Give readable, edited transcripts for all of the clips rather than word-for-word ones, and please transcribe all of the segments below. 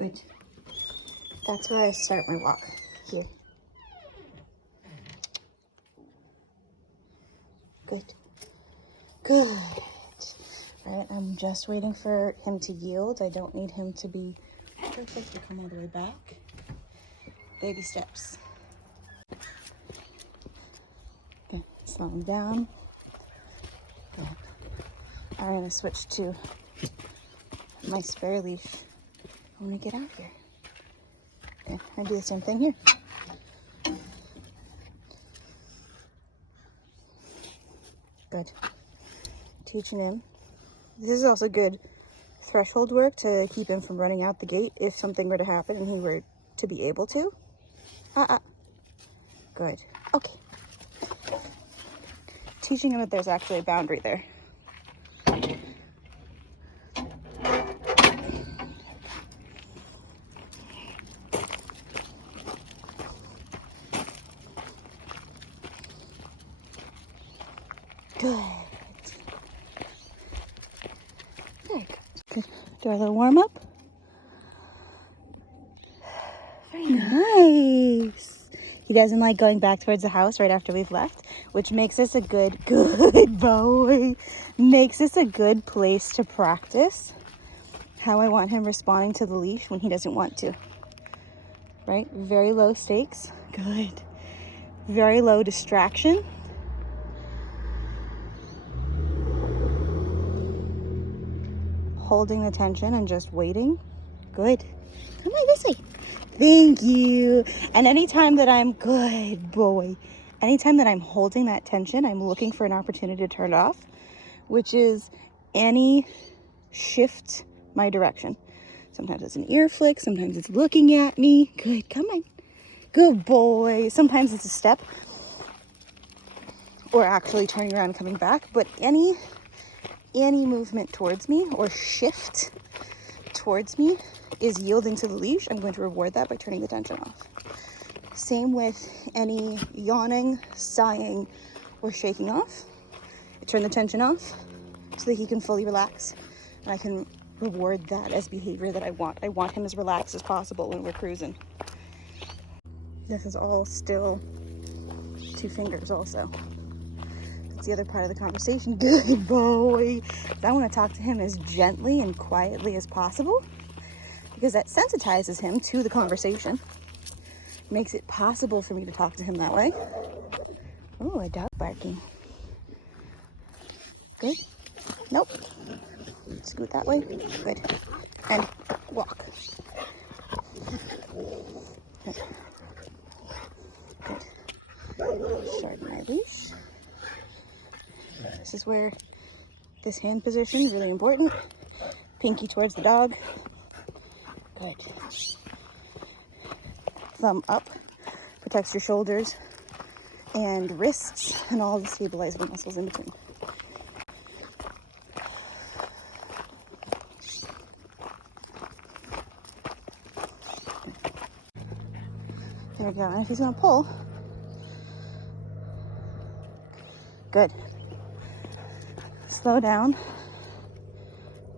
Good. That's where I start my walk, here. Good. Good. All right, I'm just waiting for him to yield. I don't need him to be perfect to come all the way back. Baby steps. Okay, slow him down. Good. I'm gonna switch to my spare leash when we get out here. Okay, I do the same thing here. Good. Teaching him. This is also good threshold work to keep him from running out the gate if something were to happen and he were to be able to. Good. Okay. Teaching him that there's actually a boundary there. Good. Very good. Good. Do our little warm up. Very nice. He doesn't like going back towards the house right after we've left, which makes this a good boy. Makes this a good place to practice how I want him responding to the leash when he doesn't want to. Right? Very low stakes. Good. Very low distraction. Holding the tension and just waiting. Good. Come on this way. Thank you. And anytime that I'm good boy, anytime that I'm holding that tension, I'm looking for an opportunity to turn it off, which is any shift my direction. Sometimes it's an ear flick, sometimes it's looking at me. Good, come on. Good boy. Sometimes it's a step or actually turning around and coming back, but any movement towards me or shift towards me is yielding to the leash. I'm going to reward that by turning the tension off. Same with any yawning, sighing, or shaking off. I turn the tension off so that he can fully relax, and I can reward that as behavior that I want. I want him as relaxed as possible when we're cruising. This is all still 2 fingers also. That's the other part of the conversation. Good boy. I want to talk to him as gently and quietly as possible because that sensitizes him to the conversation. Makes it possible for me to talk to him that way. Oh, a dog barking. Good. Nope. Scoot that way. Good. And walk. Good. Good. Shorten my leash. This is where this hand position is really important. Pinky towards the dog. Good. Thumb up. Protects your shoulders and wrists and all the stabilizing muscles in between. There we go. And if he's going to pull, good. Slow down.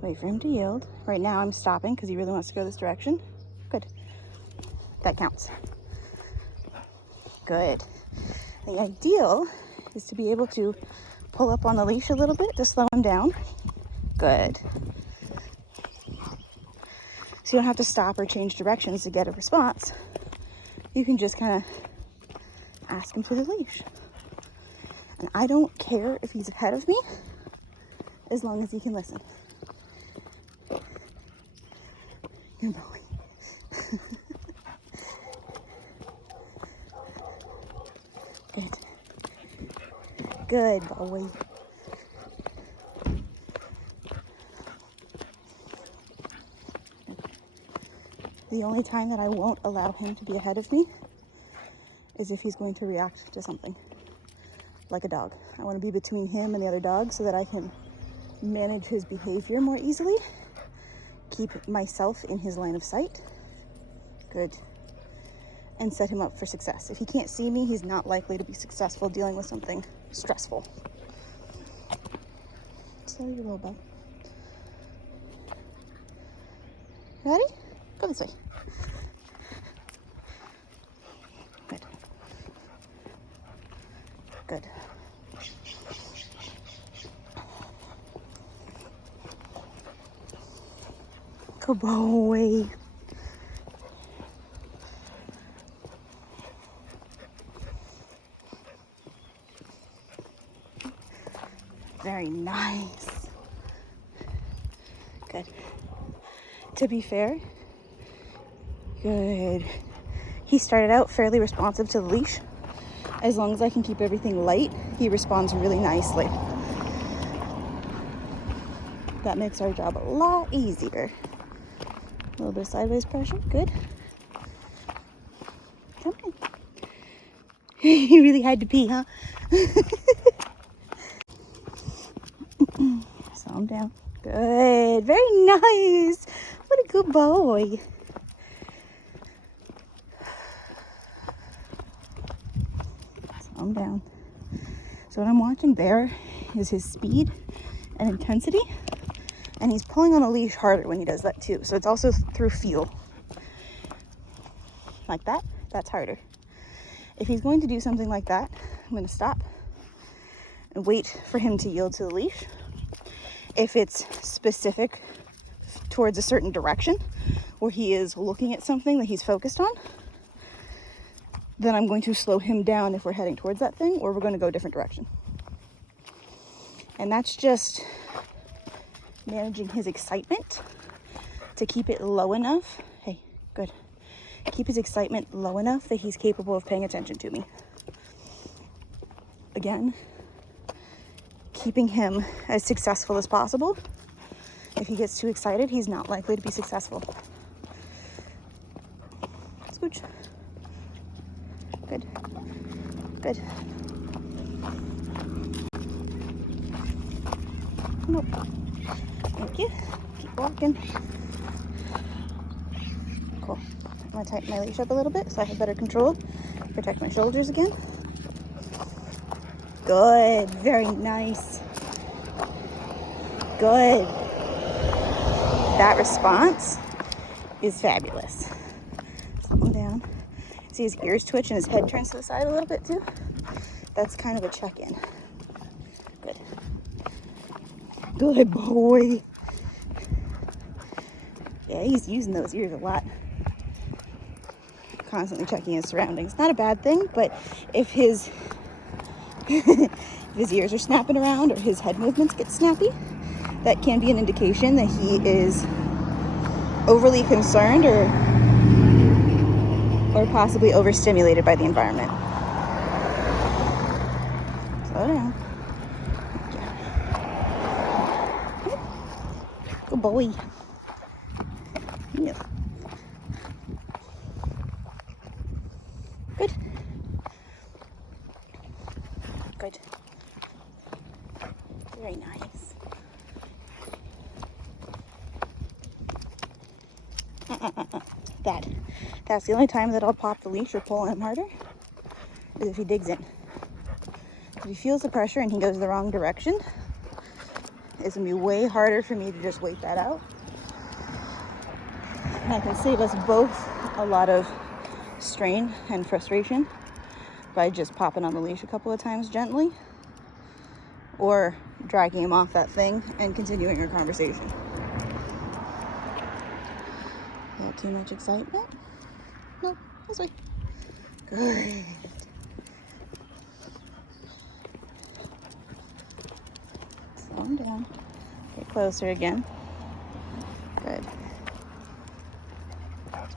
Wait for him to yield. Right now I'm stopping because he really wants to go this direction. Good. That counts. Good. The ideal is to be able to pull up on the leash a little bit to slow him down. Good. So you don't have to stop or change directions to get a response. You can just kind of ask him to the leash. And I don't care if he's ahead of me, as long as he can listen. Good boy. Good. Good boy. The only time that I won't allow him to be ahead of me is if he's going to react to something, like a dog. I want to be between him and the other dog so that I can manage his behavior more easily, keep myself in his line of sight. Good. And set him up for success. If he can't see me, he's not likely to be successful dealing with something stressful. So your little bug. Ready? Go. This way. Good. Good. Good boy. Very nice. Good. To be fair, good. He started out fairly responsive to the leash. As long as I can keep everything light, he responds really nicely. That makes our job a lot easier. A little bit of sideways pressure, good. Come on. You really had to pee, huh? Slow him down. Good, very nice. What a good boy. Slow him down. So what I'm watching there is his speed and intensity, and he's pulling on a leash harder when he does that too. So it's also through feel. Like that, that's harder. If he's going to do something like that, I'm going to stop and wait for him to yield to the leash. If it's specific towards a certain direction, or he is looking at something that he's focused on, then I'm going to slow him down if we're heading towards that thing, or we're going to go a different direction. And that's just managing his excitement to keep it low enough. Hey, good. Keep his excitement low enough that he's capable of paying attention to me. Again, keeping him as successful as possible. If he gets too excited, he's not likely to be successful. Scooch. Good. Good. Nope. Thank you. Keep walking. Cool. I'm going to tighten my leash up a little bit so I have better control. Protect my shoulders again. Good. Very nice. Good. That response is fabulous. Slow him down. See his ears twitch and his head turns to the side a little bit too? That's kind of a check-in. Good. Good boy. Yeah, he's using those ears a lot. Constantly checking his surroundings. Not a bad thing, but if his if his ears are snapping around or his head movements get snappy, that can be an indication that he is overly concerned or possibly overstimulated by the environment. Slow down. Good boy. Yeah. Good. Good. Very nice. That's the only time that I'll pop the leash or pull on him harder, is if he digs in. If he feels the pressure and he goes the wrong direction, it's gonna be way harder for me to just wait that out. And I can save us both a lot of strain and frustration by just popping on the leash a couple of times gently, or dragging him off that thing and continuing our conversation. Not too much excitement? Nope, this way. Good. Slow him down. Get closer again. Good.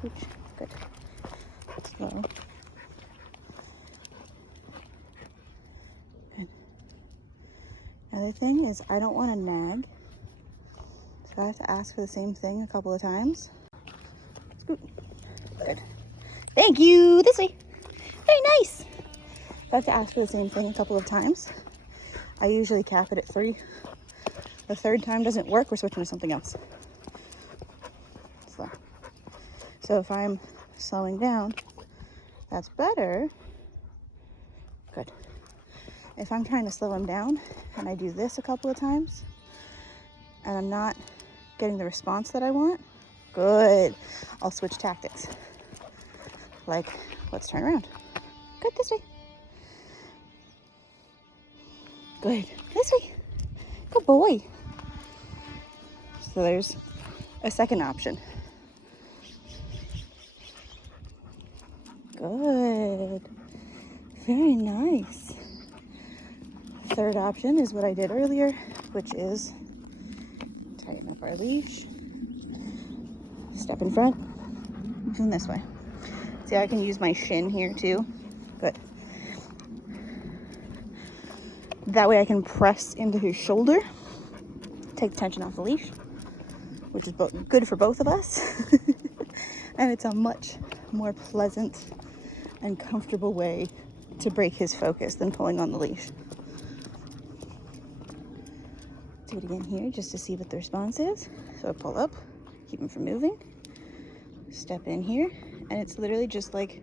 Switch. Good. Slow. Good. Another thing is I don't want to nag, so I have to ask for the same thing a couple of times. Scoot. Good. Thank you. This way. Very nice. If I have to ask for the same thing a couple of times, I usually cap it at 3. The third time doesn't work, we're switching to something else. Slow. So if I'm slowing down, that's better. Good. If I'm trying to slow him down and I do this a couple of times and I'm not getting the response that I want, Good. I'll switch tactics. Like, let's turn around. Good, this way. Good, this way. Good boy. So there's a second option. Good. Very nice. Third option is what I did earlier, which is tighten up our leash. Step in front. And this way. See, I can use my shin here too. Good. That way I can press into his shoulder, take the tension off the leash, which is good for both of us. And it's a much more pleasant and comfortable way to break his focus than pulling on the leash. Do it again here just to see what the response is. So I pull up, keep him from moving, step in here, and it's literally just like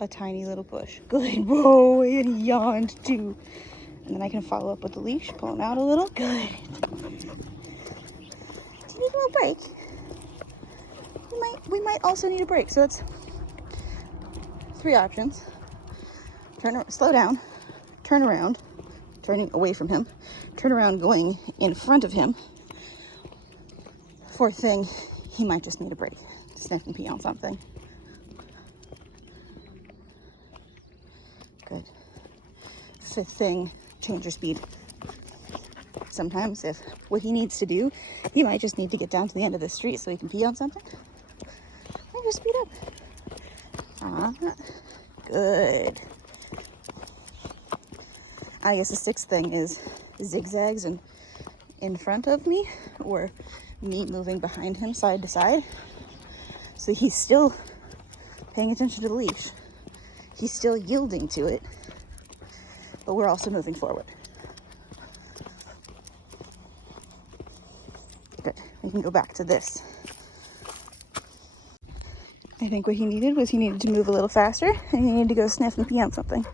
a tiny little push. Good boy, and he yawned too. And then I can follow up with the leash, pull him out a little. Good. Do you need a little break? We might also need a break. So that's 3 options. Slow down, turn around, turning away from him, turn around going in front of him. 4th thing, he might just need a break. Sniff and pee on something. Good. 5th thing, change your speed. Sometimes if what he needs to do, he might just need to get down to the end of the street so he can pee on something. Or just speed up. Good. I guess the 6th thing is zigzags and in front of me, or me moving behind him side to side. So he's still paying attention to the leash. He's still yielding to it, but we're also moving forward. Good. We can go back to this. I think what he needed was he needed to move a little faster, and he needed to go sniff and pee on something.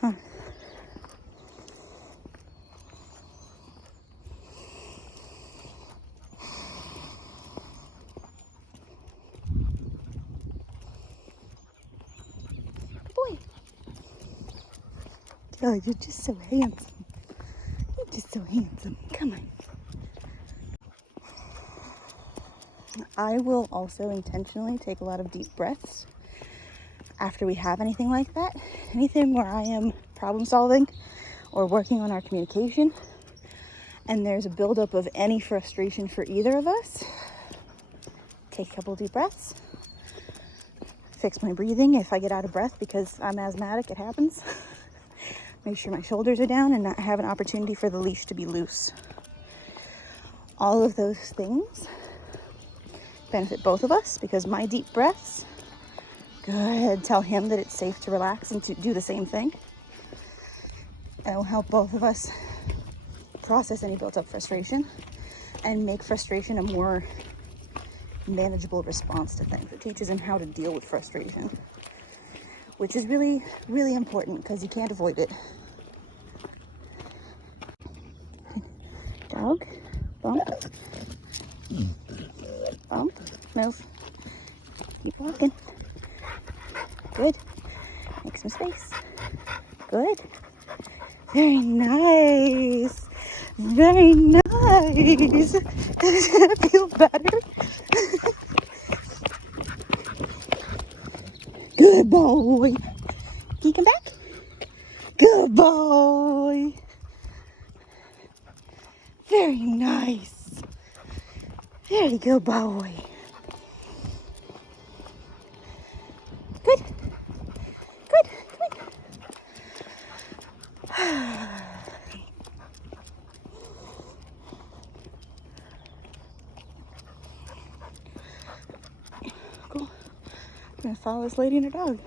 Huh. Good boy. Oh, you're just so handsome. You're just so handsome. Come on. I will also intentionally take a lot of deep breaths after we have anything like that. Anything where I am problem solving or working on our communication and there's a buildup of any frustration for either of us, take a couple deep breaths, fix my breathing if I get out of breath because I'm asthmatic, it happens. Make sure my shoulders are down and not have an opportunity for the leash to be loose. All of those things benefit both of us because my deep breaths, good, tell him that it's safe to relax and to do the same thing. And it will help both of us process any built up frustration and make frustration a more manageable response to things. It teaches him how to deal with frustration, which is really, really important because you can't avoid it. Dog, bump. Bump, move, keep walking. Good. Make some space. Good. Very nice. Very nice. Does that feel better? Good boy. Can you come back? Good boy. Very nice. There you go, boy. Good. Good. Come on. Cool. I'm gonna follow this lady and her dog.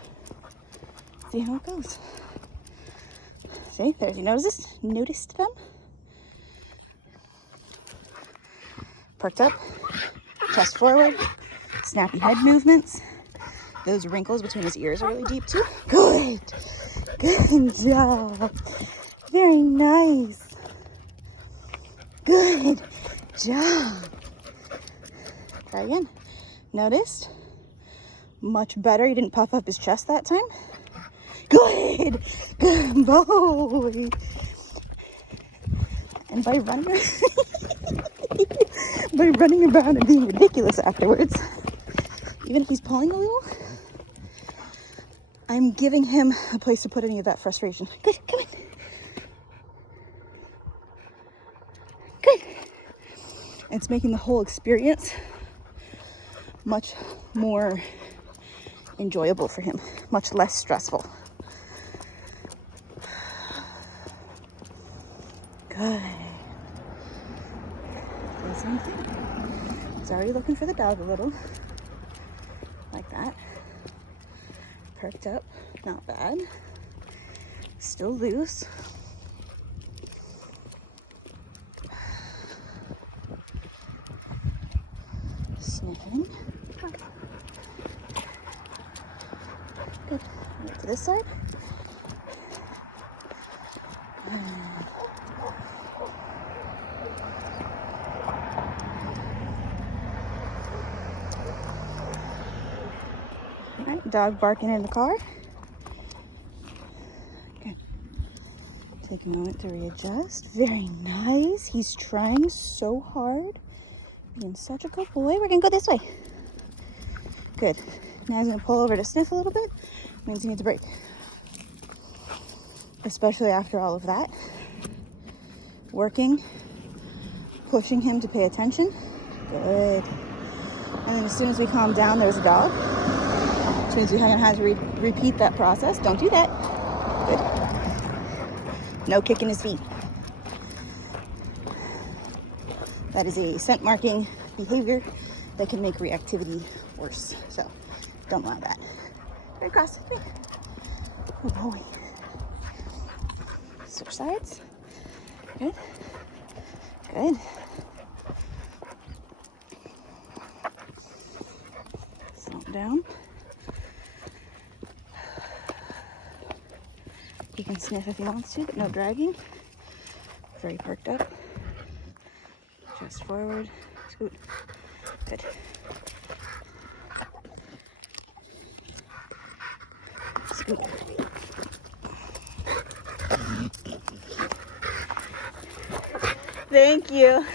See how it goes. See, there. You noticed them? Perked up, chest forward, snappy head movements. Those wrinkles between his ears are really deep too. Good. Good job. Very nice. Good job. Try again. Noticed? Much better. He didn't puff up his chest that time. Good. Good boy. And by running around and being ridiculous afterwards, even if he's pulling a little, I'm giving him a place to put any of that frustration. Good, come on. Good. It's making the whole experience much more enjoyable for him, much less stressful. Good. The same thing. He's already looking for the dog a little. Like that. Perked up, not bad. Still loose. Sniffing. Good. Right to this side. Alright, dog barking in the car. Okay. Take a moment to readjust. Very nice. He's trying so hard. Being such a good boy. We're gonna go this way. Good. Now he's gonna pull over to sniff a little bit. Means he needs a break. Especially after all of that. Working. Pushing him to pay attention. Good. And then as soon as we calm down, there's a dog. Which means we're gonna have to repeat that process. Don't do that. Good. No kicking his feet. That is a scent marking behavior that can make reactivity worse. So don't allow that. Right across. Good boy. Switch sides. Good. Good. Slow down. He can sniff if he wants to, but no dragging. Very perked up. Just forward. Scoot. Good. Scoot. Thank you.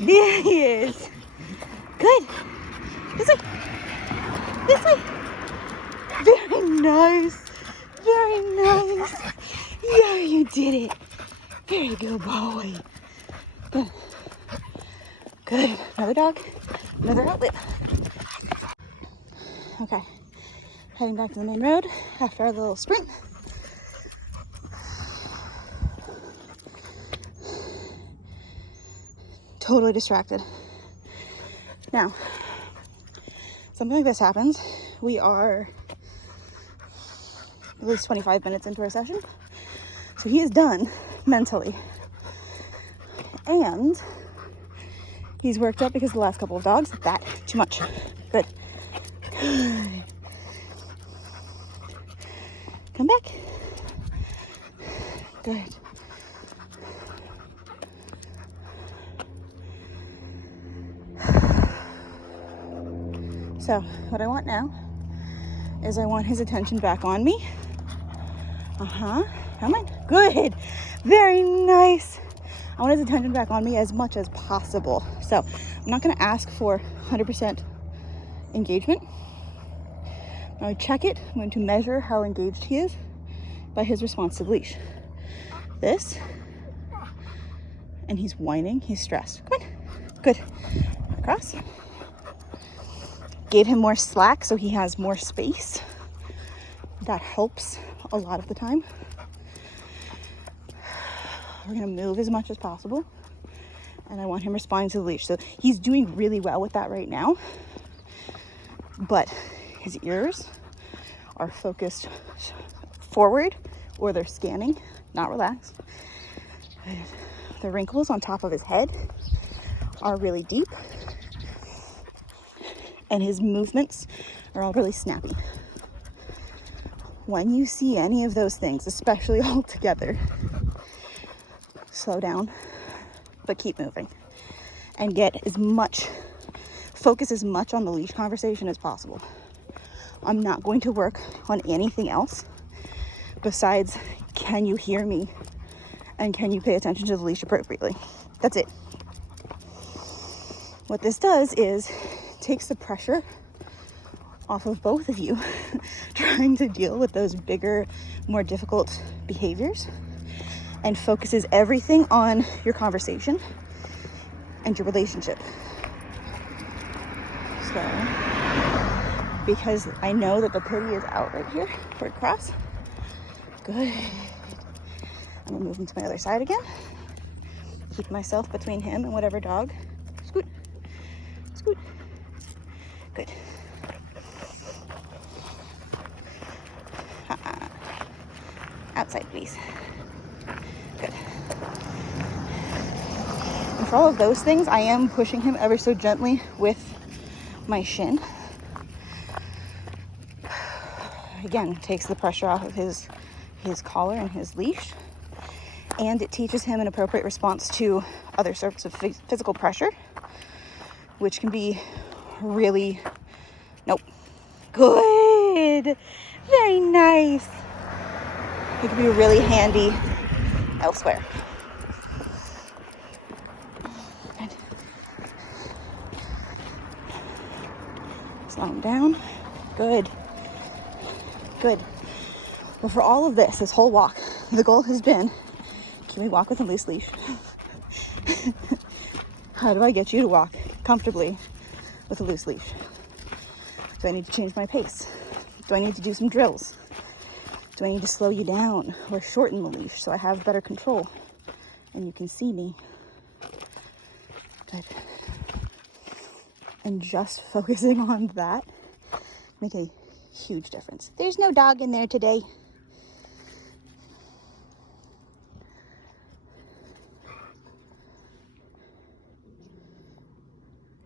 There he is. Good. This way. This way. Very nice. Very nice. Yeah, you did it. Very good boy. Good. Good. Another dog. Another outlet. Okay. Heading back to the main road after our little sprint. Totally distracted. Now, something like this happens. We are at least 25 minutes into our session. So he is done mentally. And he's worked up because the last couple of dogs, that too much. Good. Come back. Good. So what I want now is I want his attention back on me. Come on. Good. Very nice. I want his attention back on me as much as possible. So I'm not going to ask for 100% engagement. When I check it, I'm going to measure how engaged he is by his response to the leash. This. And he's whining. He's stressed. Come on. Good. Across. Gave him more slack so he has more space. That helps a lot of the time. We're gonna move as much as possible. And I want him responding to the leash. So he's doing really well with that right now. But his ears are focused forward or they're scanning, not relaxed. The wrinkles on top of his head are really deep. And his movements are all really snappy. When you see any of those things, especially all together, slow down, but keep moving. And get as much focus as much on the leash conversation as possible. I'm not going to work on anything else besides, can you hear me? And can you pay attention to the leash appropriately? That's it. What this does is takes the pressure off of both of you trying to deal with those bigger, more difficult behaviors, and focuses everything on your conversation and your relationship. So, because I know that the pity is out right here for it cross. Good. I'm gonna move him to my other side again. Keep myself between him and whatever dog. Scoot. Scoot. Good. Outside, please. Good. And for all of those things, I am pushing him ever so gently with my shin. Again, takes the pressure off of his collar and his leash. And it teaches him an appropriate response to other sorts of physical pressure, which can be really, nope, good, very nice. It can be really handy elsewhere. Good. Slow him down. Good. Good. Well, for all of this whole walk, the goal has been, can we walk with a loose leash? How do I get you to walk comfortably with a loose leash? Do I need to change my pace? Do I need to do some drills? Do I need to slow you down or shorten the leash so I have better control and you can see me? Good. And just focusing on that make a huge difference. There's no dog in there today.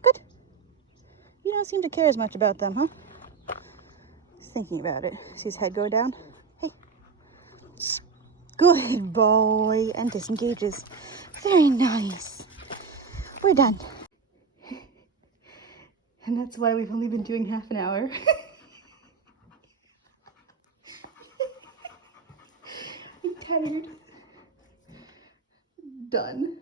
Good. You don't seem to care as much about them, huh? He's thinking about it. See his head go down? Hey. Good boy. And disengages. Very nice. We're done. And that's why we've only been doing half an hour. I'm tired. Done.